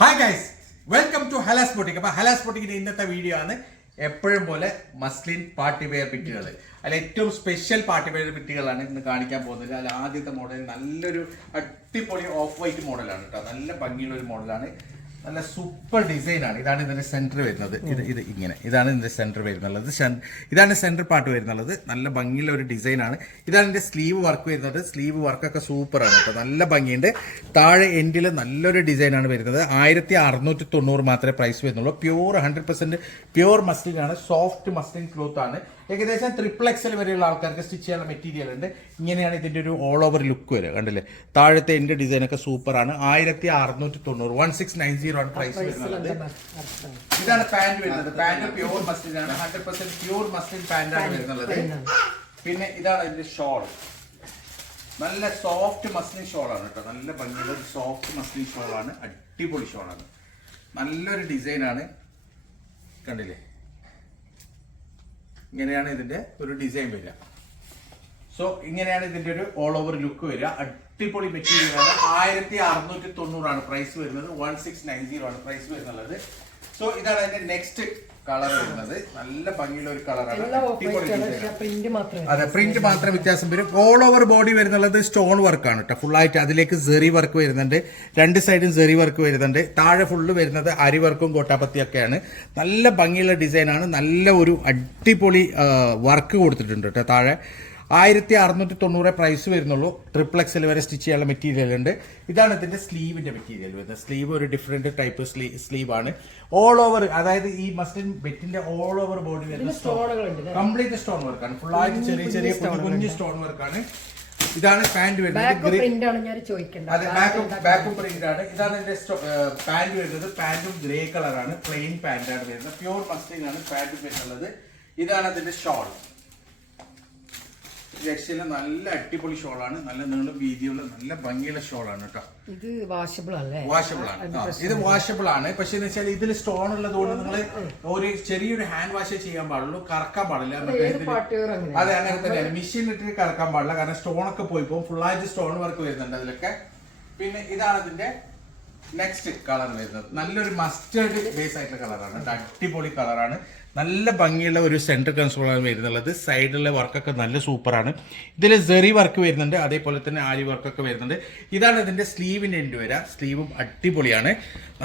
Hi guys, welcome to Halas boutique. അപ്പോൾ ഹലാസ് ബോട്ടിക്കിന്റെ ഇന്നത്തെ video ആണ് എപ്പോഴും പോലെ മസ്ലിൻ പാർട്ടി വെയർ ബിറ്റുകൾ. അതിൽ ഏറ്റവും സ്പെഷ്യൽ പാർട്ടി വെയർ ബിറ്റുകളാണ് ഇന്ന് കാണിക്കാൻ പോകുന്നത്. അതിൽ ആദ്യത്തെ മോഡൽ നല്ലൊരു അടിപൊളി ഓഫ് വൈറ്റ് മോഡലാണ് കേട്ടോ. നല്ല ഭംഗിയുള്ള ഒരു മോഡലാണ്, നല്ല സൂപ്പർ ഡിസൈനാണ്. ഇതാണ് ഇതിന്റെ സെന്റർ വരുന്നത്. ഇത് ഇങ്ങനെ, ഇതാണ് ഇതിന്റെ സെന്റർ വരുന്നുള്ളത്. ഇതാണ് സെന്റർ പാർട്ട് വരുന്നുള്ളത്. നല്ല ഭംഗിയുള്ള ഒരു ഡിസൈനാണ്. ഇതാണ് ഇതിന്റെ സ്ലീവ് വർക്ക് വരുന്നത്. സ്ലീവ് വർക്കൊക്കെ സൂപ്പറാണ് കേട്ടോ, നല്ല ഭംഗിയുണ്ട്. താഴെ എൻഡിൽ നല്ലൊരു ഡിസൈനാണ് വരുന്നത്. 1690 മാത്രമേ പ്രൈസ് വരുന്നുള്ളൂ. പ്യൂർ 100% പ്യൂർ മസ്ലിൻ ആണ്, സോഫ്റ്റ് മസ്ലിൻ ക്ലോത്ത് ആണ്. ഏകദേശം XXL വരെയുള്ള ആൾക്കാർക്ക് സ്റ്റിച്ച് ചെയ്യാനുള്ള മെറ്റീരിയൽ ഉണ്ട്. ഇങ്ങനെയാണ് ഇതിന്റെ ഒരു ഓൾ ഓവർ ലുക്ക് വരിക. കണ്ടില്ലേ, താഴത്തെ എന്റെ ഡിസൈനൊക്കെ സൂപ്പറാണ്. 1690 1690 ആണ് പ്രൈസ് വരുന്നത്. ഇതാണ് പാന്റ് വരുന്നത്. പാന്റ് പ്യൂർ മസ്ലിൻ ആണ്, 100% പ്യൂർ മസ്ലിൻ പാന്റ് ആണ് വരുന്നത്. പിന്നെ ഇതാണ് ഇതിന്റെ ഷോൾ. നല്ല സോഫ്റ്റ് മസ്ലിൻ ഷോളാണ് കേട്ടോ, നല്ല ഭംഗിയുള്ള സോഫ്റ്റ് മസ്ലിൻ ഷോളാണ്. അടിപൊളി ഷോളാണ്, നല്ലൊരു ഡിസൈനാണ്. കണ്ടില്ലേ, ഇങ്ങനെയാണ് ഇതിന്റെ ഒരു ഡിസൈൻ വരിക. സോ ഇങ്ങനെയാണ് ഇതിന്റെ ഒരു ഓൾ ഓവർ ലുക്ക് വരിക. അടിപൊളി മെറ്റീരിയൽ ആണ്. 1690 ആണ് പ്രൈസ് വരുന്നത്. 1690 ആണ് പ്രൈസ് വരുന്നത്. സോ ഇതാണ് അതിന്റെ നെക്സ്റ്റ് കളർ വരുന്നത്. നല്ല ഭംഗിയുള്ള ഒരു കളറാണ്. അതെ, പ്രിന്റ് മാത്രം വ്യത്യാസം വരും. ഓൾ ഓവർ ബോഡി വരുന്നുള്ളത് സ്റ്റോൺ വർക്കാണ് കേട്ടോ, ഫുൾ ആയിട്ട്. അതിലേക്ക് സെറി വർക്ക് വരുന്നുണ്ട്, രണ്ട് സൈഡും സെറി വർക്ക് വരുന്നുണ്ട്. താഴെ ഫുള്ള് വരുന്നത് അരി വർക്കും കോട്ടാപ്പത്തിയൊക്കെയാണ്. നല്ല ഭംഗിയുള്ള ഡിസൈനാണ്. നല്ല ഒരു അടിപൊളി വർക്ക് കൊടുത്തിട്ടുണ്ട് കേട്ടോ താഴെ. 1690 പ്രൈസ് വരുന്നുള്ളൂ. XXL വരെ സ്റ്റിച്ച് ചെയ്യാനുള്ള മെറ്റീരിയൽ ഉണ്ട്. ഇതാണ് ഇതിന്റെ സ്ലീവിന്റെ മെറ്റീരിയൽ വരുന്നത്. സ്ലീവ് ഒരു ഡിഫറെന്റ് ടൈപ്പ് സ്ലീവ് ആണ്. ഓൾ ഓവർ, അതായത് ഈ മസ്ലിൻ ബെറ്റിന്റെ ഓൾ ഓവർ ബോഡി വരുന്നത് കംപ്ലീറ്റ് സ്റ്റോൺ വർക്കാണ്. ഫുൾ ആയിട്ട് ചെറിയ ചെറിയ കുഞ്ഞു സ്റ്റോൺ വർക്കാണ്. ഇതാണ് പാന്റ് വരുന്നത്. അതെ, ബാക്കും പ്രിന്റ് ആണ്. ഇതാണ് ഇതിന്റെ പാന്റ് വരുന്നത്. പാന്റും ഗ്രേ കളറാണ്, പ്ലെയിൻ പാന്റാണ് വരുന്നത്. പ്യൂർ മസ്ലിൻ ആണ് പാന്റ് വരുന്നത്. ഇതാണ് അതിന്റെ ഷോൾ. രക്ഷയിലെ നല്ല അടിപൊളി ഷോളാണ്. നല്ല നീളം വീതിയുള്ള നല്ല ഭംഗിയുള്ള ഷോളാണ് കേട്ടോ. ഇത് വാഷബിൾ ആണ്. ഇത് വാഷബിൾ ആണ്. പക്ഷെ എന്ന് വെച്ചാൽ ഇതിൽ സ്റ്റോൺ ഉള്ളതുകൊണ്ട് നിങ്ങൾ ഒരു ചെറിയൊരു ഹാൻഡ് വാഷ് ചെയ്യാൻ പാടുള്ളൂ, കറക്കാൻ പാടില്ല. അതെ, അങ്ങനെ തന്നെയാണ്. മെഷീൻ ഇട്ടിട്ട് കറക്കാൻ പാടില്ല, കാരണം സ്റ്റോൺ ഒക്കെ പോയി പോകും. ഫുള്ളായിട്ട് സ്റ്റോൺ വർക്ക് വരുന്നുണ്ട് അതിലൊക്കെ. പിന്നെ ഇതാണ് അതിന്റെ നെക്സ്റ്റ് കളർ വരുന്നത്. നല്ലൊരു മസ്റ്റേർഡ് ബേസ് ആയിട്ടുള്ള കളറാണ്, അടിപൊളി കളറാണ്. നല്ല ഭംഗിയുള്ള ഒരു സെന്റർ കൺസോളാണ് വരുന്നുള്ളത്. സൈഡിലെ വർക്കൊക്കെ നല്ല സൂപ്പറാണ്. ഇതിൽ സെറി വർക്ക് വരുന്നുണ്ട്, അതേപോലെ തന്നെ ആരി വർക്കൊക്കെ വരുന്നുണ്ട്. ഇതാണ് ഇതിന്റെ സ്ലീവിന്റെ എൻഡ് വരിക. സ്ലീവും അടിപൊളിയാണ്,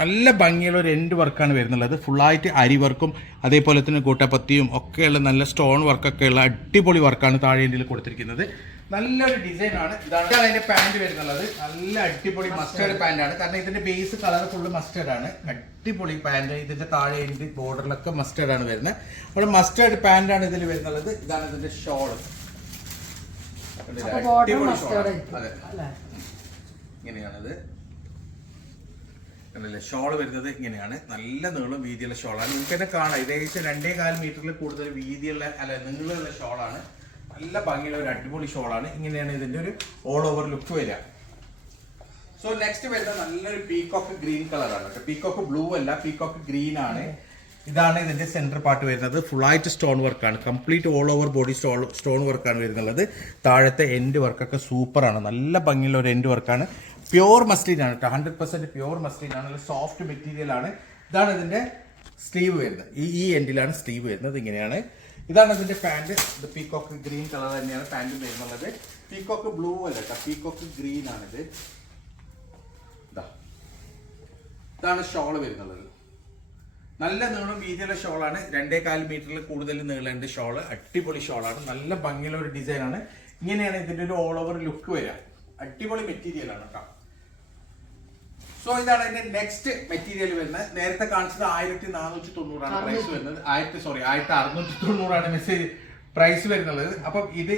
നല്ല ഭംഗിയുള്ള ഒരു എൻഡ് വർക്കാണ് വരുന്നുള്ളത്. ഫുള്ളായിട്ട് അരി വർക്കും അതേപോലെ തന്നെ കൂട്ടപ്പത്തിയും ഒക്കെയുള്ള നല്ല സ്റ്റോൺ വർക്കൊക്കെ ഉള്ള അടിപൊളി വർക്കാണ് താഴെ എൻഡിൽ കൊടുത്തിരിക്കുന്നത്. നല്ലൊരു ഡിസൈൻ ആണ്. ഇതാണ് അതിന്റെ പാന്റ് വരുന്നുള്ളത്. നല്ല അടിപൊളി മസ്റ്റേർഡ് പാന്റ് ആണ്, കാരണം ഇതിന്റെ ബേസ് കളർ ഫുള്ള് മസ്റ്റേർഡ് ആണ്. അടിപൊളി പാന്റ്. ഇതിന്റെ താഴെ എൻഡ് ബോർഡറിലൊക്കെ മസ്റ്റേർഡ് ആണ് വരുന്നത്. അപ്പോൾ മസ്റ്റേർഡ് പാന്റ് ആണ് ഇതിൽ വരുന്നുള്ളത്. ഇതാണ് ഇതിന്റെ ഷോൾ. അടിപൊളി ഷോളാണ്. അതെ, ഇങ്ങനെയാണത്. ഷോൾ വരുന്നത് ഇങ്ങനെയാണ്. നല്ല നീളം വീതിയുള്ള ഷോളാണ്. നിങ്ങൾക്ക് തന്നെ കാണാം, ഏകദേശം 2.25 മീറ്ററിൽ കൂടുതൽ വീതിയുള്ള നീളമുള്ള ഷോളാണ്. നല്ല ഭംഗിയുള്ള ഒരു അടിപൊളി ഷോളാണ്. ഇങ്ങനെയാണ് ഇതിന്റെ ഒരു ഓൾ ഓവർ ലുക്ക് വരിക. സോ നെക്സ്റ്റ് വരുന്നത് നല്ലൊരു പീകോക്ക് ഗ്രീൻ കളറാണ് കേട്ടോ. പീകോക്ക് ബ്ലൂ അല്ല, പീകോക്ക് ഗ്രീൻ ആണ്. ഇതാണ് ഇതിന്റെ സെന്റർ പാർട്ട് വരുന്നത്. ഫുള്ളായിട്ട് സ്റ്റോൺ വർക്കാണ്, complete all over body stone വർക്കാണ് വരുന്നുള്ളത്. താഴത്തെ എൻഡ് വർക്കൊക്കെ സൂപ്പറാണ്, നല്ല ഭംഗിയുള്ള ഒരു എൻഡ് വർക്കാണ്. പ്യൂർ മസ്ലിൻ ആണ് കേട്ടോ, 100% പ്യൂർ മസ്ലിൻ ആണ്. നല്ല സോഫ്റ്റ് മെറ്റീരിയൽ ആണ്. ഇതാണ് ഇതിന്റെ സ്ലീവ് വരുന്നത്. ഈ എൻഡിലാണ് സ്ലീവ് വരുന്നത്. ഇങ്ങനെയാണ്. ഇതാണ് ഇതിന്റെ പാന്റ്. ഇത് പീകോക്ക് ഗ്രീൻ കളർ തന്നെയാണ് പാന്റ് വരുന്നുള്ളത്. പീകോക്ക് ബ്ലൂ അല്ല കേട്ടോ, പീകോക്ക് ഗ്രീൻ ആണിത്. ഇതാണ് ഷോള് വരുന്നുള്ളത്. നല്ല നീളം വീതിയുള്ള ഷോളാണ്. 2.25 മീറ്ററിൽ കൂടുതൽ നീളമുണ്ട് ഷോള്. അടിപൊളി ഷോളാണ്, നല്ല ഭംഗിയുള്ള ഒരു ഡിസൈനാണ്. ഇങ്ങനെയാണ് ഇതിന്റെ ഒരു ഓൾ ഓവർ ലുക്ക് വരിക. അടിപൊളി മെറ്റീരിയൽ ആണ് കേട്ടോ. സോ ഇതാണ് അതിന്റെ നെക്സ്റ്റ് മെറ്റീരിയൽ വരുന്നത്. നേരത്തെ കാണിച്ചത് 1490 ആണ് പ്രൈസ് വരുന്നത്. 1690 ആണ് മെസ്സേജ് പ്രൈസ് വരുന്നത്. അപ്പം ഇത്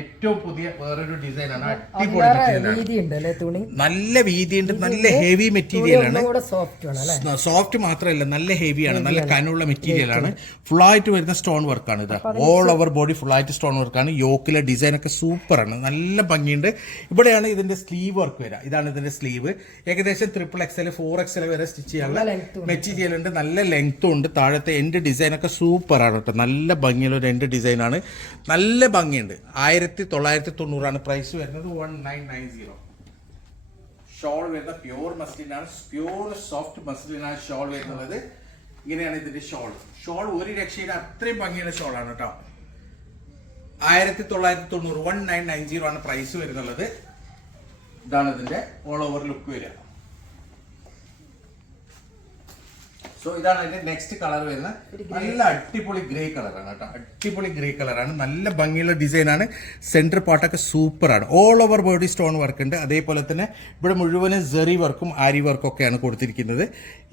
ഏറ്റവും പുതിയ വേറൊരു ഡിസൈൻ ആണ്. അടിപൊളി മെറ്റീരിയൽ, നല്ല വീതിയുണ്ട്, നല്ല ഹെവി മെറ്റീരിയൽ ആണ്. സോഫ്റ്റ് മാത്രമല്ല, നല്ല ഹെവിയാണ്, നല്ല കനുള്ള മെറ്റീരിയൽ ആണ്. ഫുള്ളായിട്ട് വരുന്ന സ്റ്റോൺ വർക്കാണ്. ഇത് ഓൾ ഓവർ ബോഡി ഫുള്ളായിട്ട് സ്റ്റോൺ വർക്കാണ്. യോക്കിലെ ഡിസൈൻ ഒക്കെ സൂപ്പറാണ്, നല്ല ഭംഗിയുണ്ട്. ഇവിടെയാണ് ഇതിന്റെ സ്ലീവ് വർക്ക് വരിക. ഇതാണ് ഇതിന്റെ സ്ലീവ്. ഏകദേശം XXL 4XL വരെ സ്റ്റിച്ച് ചെയ്യാനുള്ള മെറ്റീരിയൽ ഉണ്ട്. നല്ല ലെങ്ത്തും ഉണ്ട്. താഴത്തെ എൻഡ് ഡിസൈൻ ഒക്കെ സൂപ്പറാണ് കേട്ടോ, നല്ല ഭംഗിയുള്ള ഒരു എൻഡ് ഡിസൈൻ ആണ്, നല്ല ഭംഗിയുണ്ട്. 1990 ആണ് പ്രൈസ് വരുന്നത്. 1990. ഷോൾ വരുന്ന പ്യൂർ മസ്ലിനാണ്, പ്യൂർ സോഫ്റ്റ് മസ്ലിനാണ് ഷോൾ വരുന്നത്. ഇങ്ങനെയാണ് ഇതിന്റെ ഷോൾ ഒരു രക്ഷയുടെ അത്രയും ഭംഗിയുള്ള ഷോളാണ് കേട്ടോ. 1990 1990 ആണ് പ്രൈസ് വരുന്നുള്ളത്. ഇതാണ് ഇതിന്റെ ഓൾ ഓവർ ലുക്ക് വരിക. സോ ഇതാണ് അതിന്റെ നെക്സ്റ്റ് കളർ വരുന്നത്. നല്ല അടിപൊളി ഗ്രേ കളറാണ് കേട്ടോ. അടിപൊളി ഗ്രേ കളറാണ്, നല്ല ഭംഗിയുള്ള ഡിസൈനാണ്. സെന്റർ പാർട്ടൊക്കെ സൂപ്പറാണ്. All over body stone work ഉണ്ട്. അതേപോലെ തന്നെ ഇവിടെ മുഴുവനും സെറി വർക്കും ആരി വർക്കും ഒക്കെയാണ് കൊടുത്തിരിക്കുന്നത്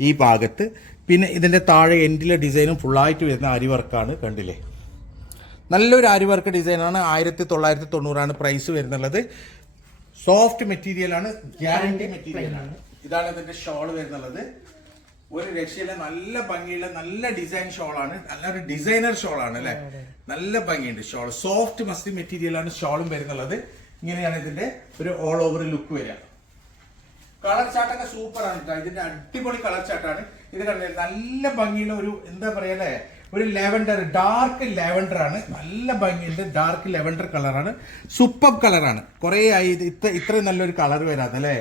ഈ ഭാഗത്ത്. പിന്നെ ഇതിന്റെ താഴെ എൻഡിലെ ഡിസൈനും ഫുള്ളായിട്ട് വരുന്ന ആരി വർക്കാണ്. കണ്ടില്ലേ, നല്ലൊരു ആരി വർക്ക് ഡിസൈനാണ്. 1990 പ്രൈസ് വരുന്നുള്ളത്. സോഫ്റ്റ് മെറ്റീരിയലാണ്, ഗ്യാരണ്ടി മെറ്റീരിയലാണ്. ഇതാണ് ഇതിന്റെ ഷോൾ വരുന്നുള്ളത്. ഒരു രക്ഷയില്ല, നല്ല ഭംഗിയുള്ള നല്ല ഡിസൈൻ ഷോളാണ്. നല്ലൊരു ഡിസൈനർ ഷോളാണ് അല്ലെ, നല്ല ഭംഗിയുണ്ട് ഷോൾ. സോഫ്റ്റ് മസ്ലിൻ മെറ്റീരിയലാണ് ഷോളും വരുന്നുള്ളത്. ഇങ്ങനെയാണ് ഇതിന്റെ ഒരു ഓൾ ഓവർ ലുക്ക് വരിക. കളർ ചാർട്ടൊക്കെ സൂപ്പറാണ് കേട്ടോ. ഇതിന്റെ അടിപൊളി കളർ ചാർട്ടാണ് ഇത്. കണ്ടില്ലേ, നല്ല ഭംഗിയുള്ള ഒരു എന്താ പറയാ അല്ലെ, ഒരു ലെവൻഡർ, ഡാർക്ക് ലെവൻഡർ ആണ്. നല്ല ഭംഗിയുണ്ട്, ഡാർക്ക് ലെവൻഡർ കളറാണ്. സൂപ്പർ കളറാണ്. കുറെ ആയി ഇത്രയും നല്ലൊരു കളർ വരാതെ അല്ലേ.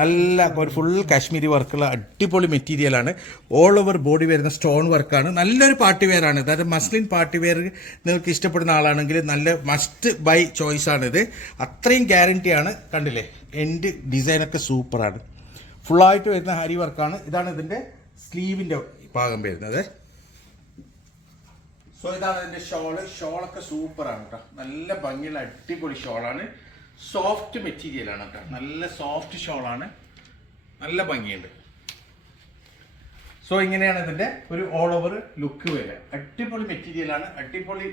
നല്ല ഒരു ഫുൾ കാശ്മീരി വർക്കുള്ള അടിപൊളി മെറ്റീരിയൽ ആണ്. ഓൾ ഓവർ ബോഡി വരുന്ന സ്റ്റോൺ വർക്കാണ്. നല്ലൊരു പാർട്ടി വെയർ ആണ്. അതായത് മസ്ലിൻ പാർട്ടി വെയർ നിങ്ങൾക്ക് ഇഷ്ടപ്പെടുന്ന ആളാണെങ്കിൽ നല്ല മസ്റ്റ് ബൈ ചോയ്സ് ആണ് ഇത്. അത്രയും ഗ്യാരണ്ടിയാണ്. കണ്ടില്ലേ, എൻഡ് ഡിസൈനൊക്കെ സൂപ്പറാണ്. ഫുള്ളായിട്ട് വരുന്ന ഹാരി വർക്കാണ്. ഇതാണ് ഇതിന്റെ സ്ലീവിന്റെ ഭാഗം വരുന്നത്. സോ ഇതാണ് ഇതിന്റെ ഷോളൊക്കെ സൂപ്പറാണ് കേട്ടോ. നല്ല ഭംഗിയുള്ള അടിപൊളി ഷോളാണ്. സോഫ്റ്റ് മെറ്റീരിയലാണ് കേട്ടോ. നല്ല സോഫ്റ്റ് ഷോളാണ്, നല്ല ഭംഗിയുണ്ട്. സോ ഇങ്ങനെയാണ് ഇതിന്റെ ഒരു ഓൾ ഓവർ ലുക്ക് വരിക. അടിപൊളി മെറ്റീരിയലാണ്, അടിപൊളി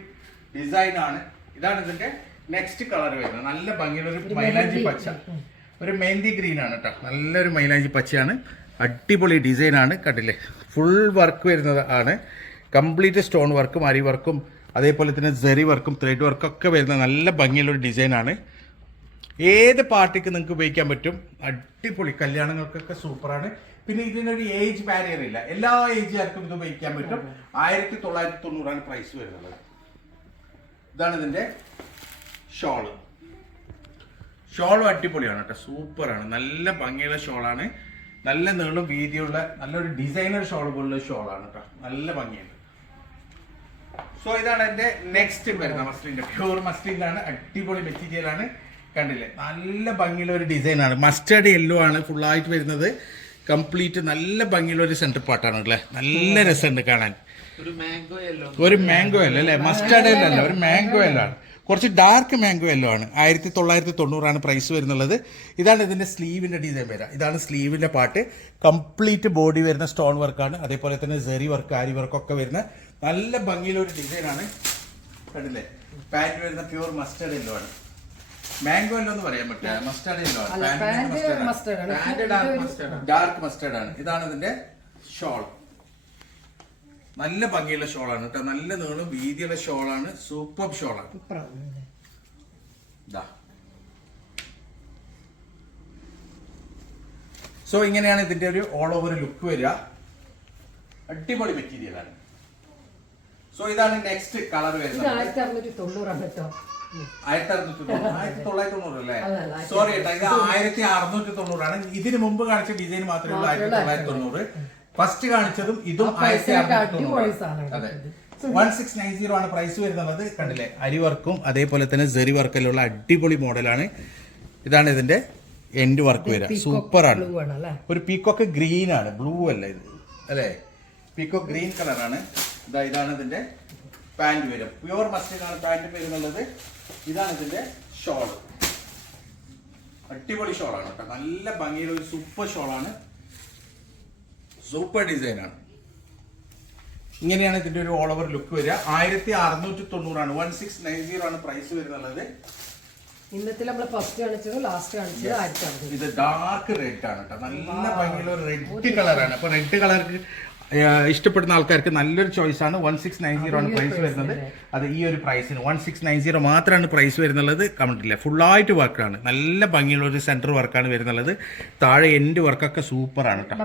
ഡിസൈൻ ആണ്. ഇതാണ് ഇതിന്റെ നെക്സ്റ്റ് കളർ വരുന്നത്. നല്ല ഭംഗിയുള്ള ഒരു മൈലാഞ്ചി പച്ച, ഒരു മെഹന്തി ഗ്രീൻ ആണ് കേട്ടോ. നല്ലൊരു മൈലാഞ്ചി പച്ചയാണ്, അടിപൊളി ഡിസൈൻ ആണ്. കണ്ടില്ലേ, ഫുൾ വർക്ക് വരുന്നത് ആണ്. കംപ്ലീറ്റ് സ്റ്റോൺ വർക്കും അരി വർക്കും അതേപോലെ തന്നെ സെറി വർക്കും ത്രെഡ് വർക്കും ഒക്കെ വരുന്ന നല്ല ഭംഗിയുള്ളൊരു ഡിസൈനാണ്. ഏത് പാർട്ടിക്ക് നിങ്ങൾക്ക് ഉപയോഗിക്കാൻ പറ്റും. അടിപൊളി കല്യാണങ്ങൾക്കൊക്കെ സൂപ്പറാണ്. പിന്നെ ഇതിനൊരു ഏജ് ബാരിയർ ഇല്ല, എല്ലാ ഏജുകാർക്കും ഇത് ഉപയോഗിക്കാൻ പറ്റും. 1990 പ്രൈസ് വരുന്നത്. ഇതാണ് ഇതിന്റെ ഷോളും അടിപൊളിയാണ് കേട്ടോ. സൂപ്പറാണ്, നല്ല ഭംഗിയുള്ള ഷോളാണ്. നല്ല നീളം വീതിയുള്ള നല്ലൊരു ഡിസൈനർ ഷോൾ പോലുള്ള ഷോളാണ് കേട്ടോ. നല്ല ഭംഗിയുണ്ട്. സോ ഇതാണ് എന്റെ നെക്സ്റ്റ് വരുന്ന മസ്ലിന്റെ പ്യൂർ മസ്ലിനാണ്. അടിപൊളി മെറ്റീരിയൽ ആണ്. കണ്ടില്ലേ, നല്ല ഭംഗിയുള്ള ഒരു ഡിസൈൻ ആണ്. മസ്റ്റേർഡ് യെല്ലോ ആണ് ഫുള്ളായിട്ട് വരുന്നത്. കംപ്ലീറ്റ് നല്ല ഭംഗിയുള്ള ഒരു സെന്റർ പാർട്ടാണ് അല്ലേ. നല്ല രസമുണ്ട് കാണാൻ. ഒരു മാംഗോ യെല്ലോ അല്ലേ, മസ്റ്റേർഡ് യെല്ലോ അല്ല, ഒരു മാംഗോ യെല്ലോ ആണ്. കുറച്ച് ഡാർക്ക് മാംഗോ യെല്ലോ ആണ്. 1990 പ്രൈസ് വരുന്നുള്ളത്. ഇതാണ് ഇതിന്റെ സ്ലീവിന്റെ ഡിസൈൻ വരിക. ഇതാണ് സ്ലീവിന്റെ പാർട്ട്. കംപ്ലീറ്റ് ബോഡി വരുന്ന സ്റ്റോൺ വർക്കാണ്. അതേപോലെ തന്നെ സെറി വർക്ക് ആരി വർക്ക് ഒക്കെ വരുന്ന നല്ല ഭംഗിയുള്ള ഒരു ഡിസൈൻ ആണ്. കണ്ടില്ലേ, പാന്റ് വരുന്ന പ്യൂർ മസ്റ്റേർഡ് യെല്ലോ ആണ്. മാംഗോ യെല്ലോ എന്ന് പറയാൻ പറ്റില്ല, മസ്റ്റേർഡ് യെല്ലോ ആണ്. ഡാർക്ക് മസ്റ്റേർഡ് ആണ്. ഇതാണ് ഇതിന്റെ ഷോൾ. നല്ല ഭംഗിയുള്ള ഷോളാണ് കേട്ടോ. നല്ല നീളം വീതിയുള്ള ഷോളാണ്. സൂപ്പർ ഷോളാണ്. സോ ഇങ്ങനെയാണ് ഇതിന്റെ ഒരു ഓൾ ഓവർ ലുക്ക് വരിക. അടിപൊളി മെറ്റീരിയൽ ആണ്. സോ ഇതാണ് നെക്സ്റ്റ് കളർ വരുന്നത്. 1990 അല്ലേ, സോറി കേട്ടോ, ഇത് 1690 ആണ്. ഇതിന് മുമ്പ് കാണിച്ച ഡിസൈൻ മാത്രമേ ഉള്ളൂ 1990. ഫസ്റ്റ് കാണിച്ചതും ഇതും 1690. അതെ, 1690 ആണ് പ്രൈസ് വരുന്നത്. കണ്ടില്ലേ, അരി വർക്കും അതേപോലെ തന്നെ സെറി വർക്കെല്ലാം ഉള്ള അടിപൊളി മോഡലാണ്. ഇതാണ് ഇതിന്റെ എൻഡ് വർക്ക് വരിക. സൂപ്പറാണ്. ഒരു പീക്കോക്ക് ഗ്രീൻ ആണ്, ബ്ലൂ അല്ല ഇത് അല്ലേ, പീക്കോക്ക് ഗ്രീൻ കളറാണ്. ഇതാണ് ഇതിന്റെ പാന്റ് വരും. പ്യൂർ മസ്ലിനാണ് പാന്റ് വരുന്നുള്ളത്. ഇതാണ് ഇതിന്റെ ഷോൾ. അടിപൊളി ഷോളാണ് കേട്ടോ. നല്ല ഭംഗിയുള്ള ഒരു സൂപ്പർ ഷോളാണ്. സൂപ്പർ ഡിസൈൻ ആണ്. ഇങ്ങനെയാണ് ഇതിന്റെ ഒരു ഓൾ ഓവർ ലുക്ക് വരിക. 1690 ആണ്, 1690 ആണ് പ്രൈസ് വരുന്നുള്ളത്. ഇന്നത്തെ നമ്മൾ ഫസ്റ്റ് കാണിച്ചത് ലാസ്റ്റ് കാണിച്ചത് ഇത് ഡാർക്ക് റെഡ് ആണ് കേട്ടോ. നല്ല ഭംഗിയുള്ള റെഡ് കളറാണ്. അപ്പൊ റെഡ് കളർക്ക് ഇഷ്ടപ്പെടുന്ന ആൾക്കാർക്ക് നല്ലൊരു ചോയ്സ് ആണ്. 1690 ആണ് പ്രൈസ് വരുന്നത്. അത് ഈ ഒരു പ്രൈസിന് 1690 മാത്രമാണ് പ്രൈസ് വരുന്നുള്ളത്. കണ്ടിട്ടില്ല, ഫുള്ളായിട്ട് വർക്കാണ്, നല്ല ഭംഗിയുള്ള ഒരു സെന്റർ വർക്കാണ് വരുന്നുള്ളത്. താഴെ എൻഡ് വർക്കൊക്കെ സൂപ്പറാണ് കേട്ടോ.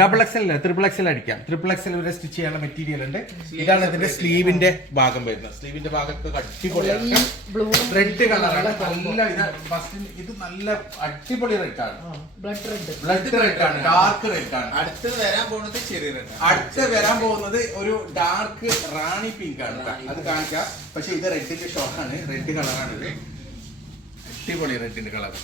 ഡബിൾ എക്സൽ അല്ല, ട്രിപ്പിൾ എക്സൽ അടിക്കാം. ട്രിപ്പിൾ എക്സൽ വരെ സ്റ്റിച്ച് ചെയ്യാനുള്ള മെറ്റീരിയൽ ഉണ്ട്. ഇതാണ് ഇതിന്റെ സ്ലീവിന്റെ ഭാഗം വരുന്നത്. സ്ലീവിന്റെ ഭാഗത്ത് അടിപൊളിയാണ്, റെഡ് കളറാണ്. നല്ല ഇത് നല്ല അടിപൊളി റെഡ് ആണ്, ബ്ലഡ് റെഡ് ആണ്, ഡാർക്ക് റെഡ് ആണ്. അടുത്ത് വരാൻ പോകുന്നത് ചെറിയ അടുത്ത് വരാൻ പോകുന്നത് ഒരു ഡാർക്ക് റാണി പിങ്ക് ആണ്. അത് കാണിക്കാം. പക്ഷെ ഇത് റെഡിന്റെ ഷോക്കാണ്, റെഡ് കളറാണ് ഇത്. അടിപൊളി റെഡിന്റെ കളർ.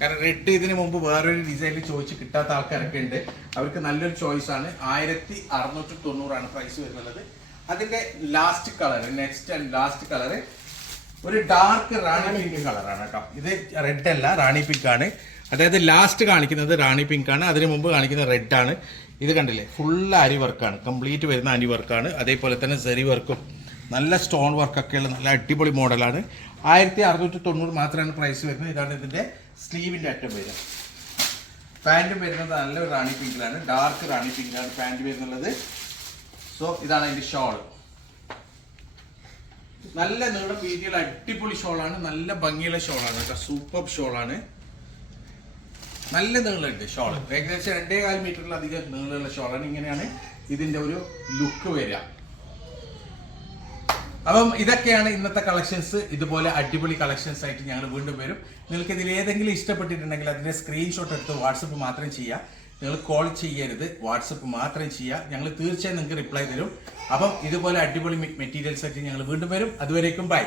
കാരണം റെഡ് ഇതിന് മുമ്പ് വേറൊരു ഡിസൈനിൽ ചോദിച്ച് കിട്ടാത്ത ആൾക്കാരൊക്കെ ഉണ്ട്. അവർക്ക് നല്ലൊരു ചോയ്സ് ആണ്. 1690 പ്രൈസ് വരുന്നത്. അതിന്റെ last colour, next and last colour ഒരു ഡാർക്ക് റാണി പിങ്ക് കളറാണ് കേട്ടോ. ഇത് റെഡ് അല്ല, റാണി പിങ്ക് ആണ്. അതായത് ലാസ്റ്റ് കാണിക്കുന്നത് റാണി പിങ്ക് ആണ്, അതിന് മുമ്പ് കാണിക്കുന്നത് റെഡ് ആണ്. ഇത് കണ്ടില്ലേ, ഫുൾ അരി വർക്കാണ്, കംപ്ലീറ്റ് വരുന്ന അരി വർക്കാണ്. അതേപോലെ തന്നെ സെറി വർക്കും നല്ല സ്റ്റോൺ വർക്കൊക്കെയുള്ള നല്ല അടിപൊളി മോഡലാണ്. 1690 മാത്രമാണ് പ്രൈസ് വരുന്നത്. ഇതാണ് ഇതിന്റെ സ്ലീവിന്റെ അറ്റം വരിക. പാൻറ്റും വരുന്നത് നല്ലൊരു റാണി പിങ്കിലാണ്, ഡാർക്ക് റാണി പിങ്കിലാണ് പാൻറ് വരുന്നുള്ളത്. സോ ഇതാണ് അതിന്റെ ഷോള്. നല്ല നീളം വീതിയുള്ള അടിപൊളി ഷോളാണ്, നല്ല ഭംഗിയുള്ള ഷോളാണ് കേട്ടോ. സൂപ്പർ ഷോളാണ്, നല്ല നീളമുണ്ട് ഷോള്. ഏകദേശം 2.5 മീറ്ററിലധികം നീളമുള്ള ഷോളാണ്. ഇങ്ങനെയാണ് ഇതിന്റെ ഒരു ലുക്ക് വരിക. അപ്പം ഇതൊക്കെയാണ് ഇന്നത്തെ കളക്ഷൻസ്. ഇതുപോലെ അടിപൊളി കളക്ഷൻസ് ആയിട്ട് ഞങ്ങൾ വീണ്ടും വരും. നിങ്ങൾക്ക് ഇതിൽ ഏതെങ്കിലും ഇഷ്ടപ്പെട്ടിട്ടുണ്ടെങ്കിൽ അതിന്റെ സ്ക്രീൻഷോട്ട് എടുത്ത് വാട്സപ്പ് മാത്രം ചെയ്യുക. നിങ്ങൾ കോൾ ചെയ്യരുത്, വാട്സപ്പ് മാത്രം ചെയ്യുക. ഞങ്ങൾ തീർച്ചയായും നിങ്ങൾക്ക് റിപ്ലൈ തരും. അപ്പം ഇതുപോലെ അടിപൊളി മെറ്റീരിയൽസ് ആയിട്ട് ഞങ്ങൾ വീണ്ടും വരും. അതുവരേക്കും ബൈ.